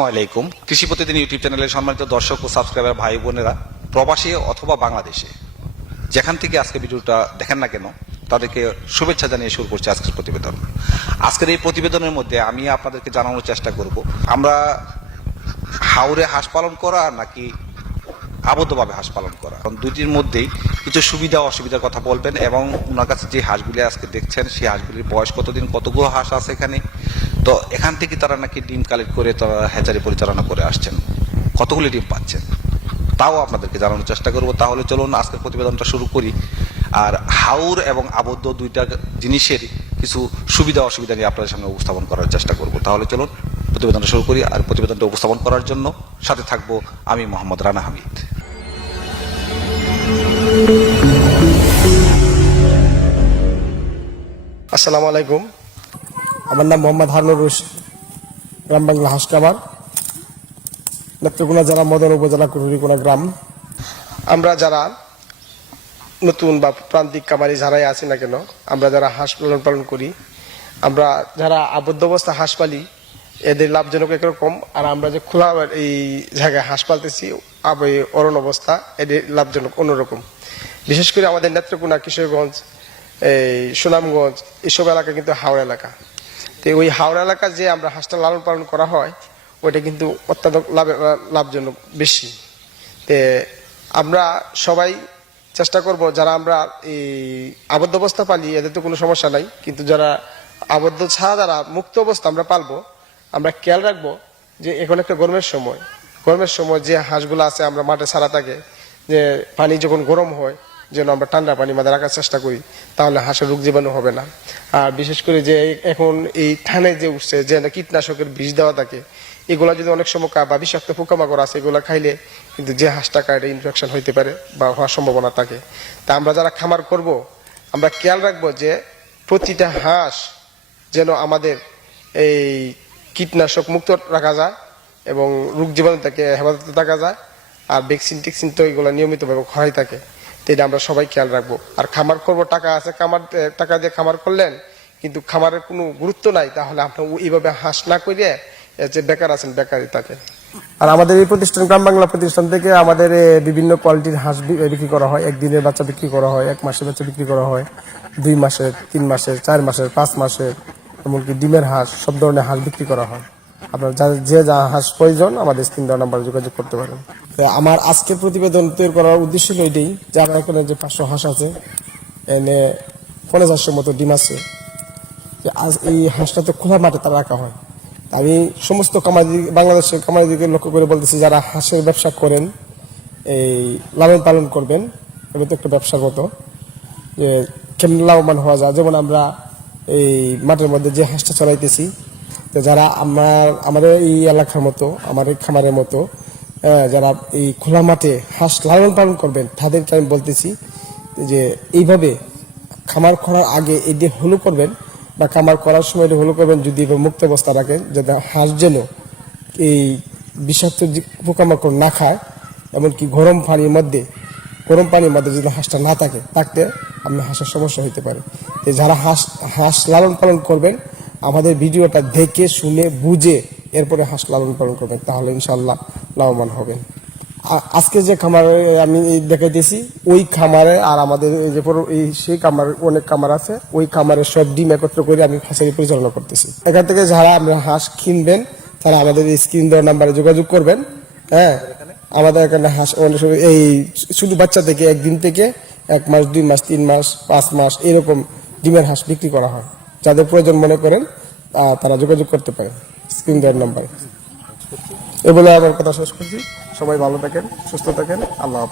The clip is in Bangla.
আসসালামু আলাইকুম। কৃষি প্রতিদিন ইউটিউব চ্যানেলের সম্মানিত দর্শক ও সাবস্ক্রাইবার ভাই বোনেরা, প্রবাসী অথবা বাংলাদেশে যেখান থেকে আজকে ভিডিওটা দেখেন না কেন, তাদেরকে শুভেচ্ছা জানিয়ে শুরু করছি আজকের প্রতিবেদন। আজকের এই প্রতিবেদনের মধ্যে আমি আপনাদেরকে জানানোর চেষ্টা করব, আমরা হাওরে হাঁস পালন করা নাকি আবদ্ধভাবে হাঁস পালন করা, কারণ দুইটির মধ্যেই কিছু সুবিধা অসুবিধার কথা বলবেন। এবং ওনার কাছে যে হাঁসগুলি আজকে দেখছেন, সেই হাঁসগুলির বয়স কতদিন, কতগুলো হাঁস আছে এখানে, তো এখান থেকে তারা নাকি ডিম কালেক্ট করে তারা হ্যাচারি পরিচালনা করে আসছেন, কতগুলি ডিম পাচ্ছেন তাও আপনাদেরকে জানানোর চেষ্টা করব। তাহলে চলুন আজকের প্রতিবেদনটা শুরু করি। আর হাওর এবং আবদ্ধ দুইটা জিনিসের কিছু সুবিধা অসুবিধা নিয়ে আপনাদের সামনে উপস্থাপন করার চেষ্টা করব। তাহলে চলুন প্রতিবেদনটা শুরু করি। আর প্রতিবেদনটা উপস্থাপন করার জন্য সাথে থাকবো আমি মোহাম্মদ রানা হামিদ। আসসালামু আলাইকুম। আমার নাম মোহাম্মদ হারুনুর রশিদ, গ্রাম বাংলা হাঁসকামার, নেত্রকোনা জেলা মদন উপজেলা কুঠুরিকোনা গ্রাম। আমরা যারা নতুন বা প্রান্তিক কামারি যারাই আছি না কেন, আমরা যারা হাঁস পালন করি, আমরা যারা আবদ্ধ অবস্থা হাঁস পালি, এদের লাভজনক একরকম। আর আমরা যে খোলা এই জায়গায় হাঁস পালতেছি অরণ অবস্থা, এদের লাভজনক অন্যরকম। বিশেষ করে আমাদের নেত্রকোনা, কিশোরগঞ্জ, এই সুনামগঞ্জ, এসব এলাকা কিন্তু হাওড়া এলাকা। তো ওই হাওড়া এলাকা যে আমরা হাঁসটা লালন পালন করা হয়, ওইটা কিন্তু অত্যাধিক লাভজনক বেশি। তে আমরা সবাই চেষ্টা করব, যারা আমরা এই আবদ্ধ অবস্থা পালি এদের তো কোনো সমস্যা নাই, কিন্তু যারা আবদ্ধ ছাড়া যারা মুক্ত অবস্থা আমরা পালবো, আমরা খেয়াল রাখবো যে এখন একটা গরমের সময় যে হাঁসগুলো আছে আমরা মাঠে ছাড়া থাকে, যে পানি যখন গরম হয় যেন আমরা ঠান্ডা পানি মধ্যে রাখার চেষ্টা করি, তাহলে হাঁসের রোগ জীবাণু হবে না। আর বিশেষ করে যে এখন এই ঠানে যে উঠছে যে কীটনাশকের বিষ দেওয়া থাকে, এগুলা যদি অনেক সময় বা বিষাক্ত পোকামাকড় আছে, এগুলা খাইলে কিন্তু যে হাঁসটা খায় ইনফেকশন হইতে পারে বা হওয়ার সম্ভাবনা থাকে। তা আমরা যারা খামার করব, আমরা খেয়াল রাখবো যে প্রতিটা হাঁস যেন আমাদের এই কীটনাশক মুক্ত রাখা যায় এবং রোগ জীবাণু থেকে হেফাজতে থাকা যায়। আর ভ্যাকসিন টেকসিন তো এগুলো নিয়মিতভাবে খোয়াই থাকে। এটা আমরা সবাই খেয়াল রাখবো। আর খামার করবো, টাকা আছে, টাকা দিয়ে খামার করলেন কিন্তু খামারের কোনো গুরুত্ব নাই, তাহলে আপনার এইভাবে হাঁস না করিয়ে যে বেকার আছেন বেকারই থাকে। আর আমাদের এই প্রতিষ্ঠান গ্রাম বাংলা প্রতিষ্ঠান থেকে আমাদের বিভিন্ন কোয়ালিটির হাঁস বিক্রি করা হয়। একদিনের বাচ্চা বিক্রি করা হয়, 1 মাসের বাচ্চা বিক্রি করা হয়, 2 মাসের, 3 মাসের, 4 মাসের, 5 মাসের, এমনকি ডিমের হাঁস, সব ধরনের হাঁস বিক্রি করা হয়। আপনার যে যা হাঁস প্রয়োজন আমাদের স্ক্রিন দেওয়া নাম্বারে যোগাযোগ করতে পারেন। তো আমার আজকের প্রতিবেদন তৈরি করার উদ্দেশ্য হলো এটাই যে আমার এখানে যে 500 হাঁস আছে, এনে 50,000 মতো ডিম আছে। আজ এই হাঁসটা তো খোলা মাঠে তারা রাখা হয়। আমি সমস্ত বাংলাদেশের কামারিদিকে লক্ষ্য করে বলতেছি, যারা হাঁসের ব্যবসা করেন, এই লালন পালন করবেন, এটা তো একটা ব্যবসার মতো, যে কেমন লাভবান হওয়া যায়। যেমন আমরা এই মাঠের মধ্যে যে হাঁসটা চড়াইতেছি, তো যারা আমাদের এই এলাকার মতো, আমার এই খামারের মতো যারা এই খোলা মাঠে হাঁস লালন পালন করবেন, তাদেরকে আমি বলতেছি যে এইভাবে খামার করার আগে এই দিয়ে হলু করবেন বা খামার করার সময় হলু করবেন, যদি মুক্ত অবস্থা রাখেন, যাতে হাঁস যেন এই বিষাক্ত পোকামাকড় না খায়। এমনকি গরম পানির মধ্যে যদি হাঁসটা না থাকতে আপনার হাঁসের সমস্যা হতে পারে। যারা হাঁস লালন পালন করবেন, আমাদের ভিডিওটা দেখে শুনে বুঝে এরপরে হাঁস লালন পালন করবেন, তাহলে ইনশাল্লাহ লাভবান হবেন। আজকে যে খামারে আমি দেখাইতেছি, ওই খামারে আর আমাদের সেই খামারে অনেক খামার আছে, ওই খামারে সব ডিম একত্র করে আমি হাঁসের পরিচালনা করতেছি। এখান থেকে যারা আমরা হাঁস কিনবেন, তারা আমাদের স্ক্রিন দেওয়ার নাম্বারে যোগাযোগ করবেন। হ্যাঁ, আমাদের এখানে হাঁস এই শুধু বাচ্চা থেকে 1 দিন থেকে 1 মাস, 2 মাস, 3 মাস, 5 মাস এরকম ডিমের হাঁস বিক্রি করা হয়। যাদের প্রয়োজন মনে করেন তারা যোগাযোগ করতে পারেন স্ক্রিন দেওয়ার নাম্বারে। এ বলে আমার কথা শেষ করছি। সবাই ভালো থাকেন, সুস্থ থাকেন। আল্লাহ হাফেজ।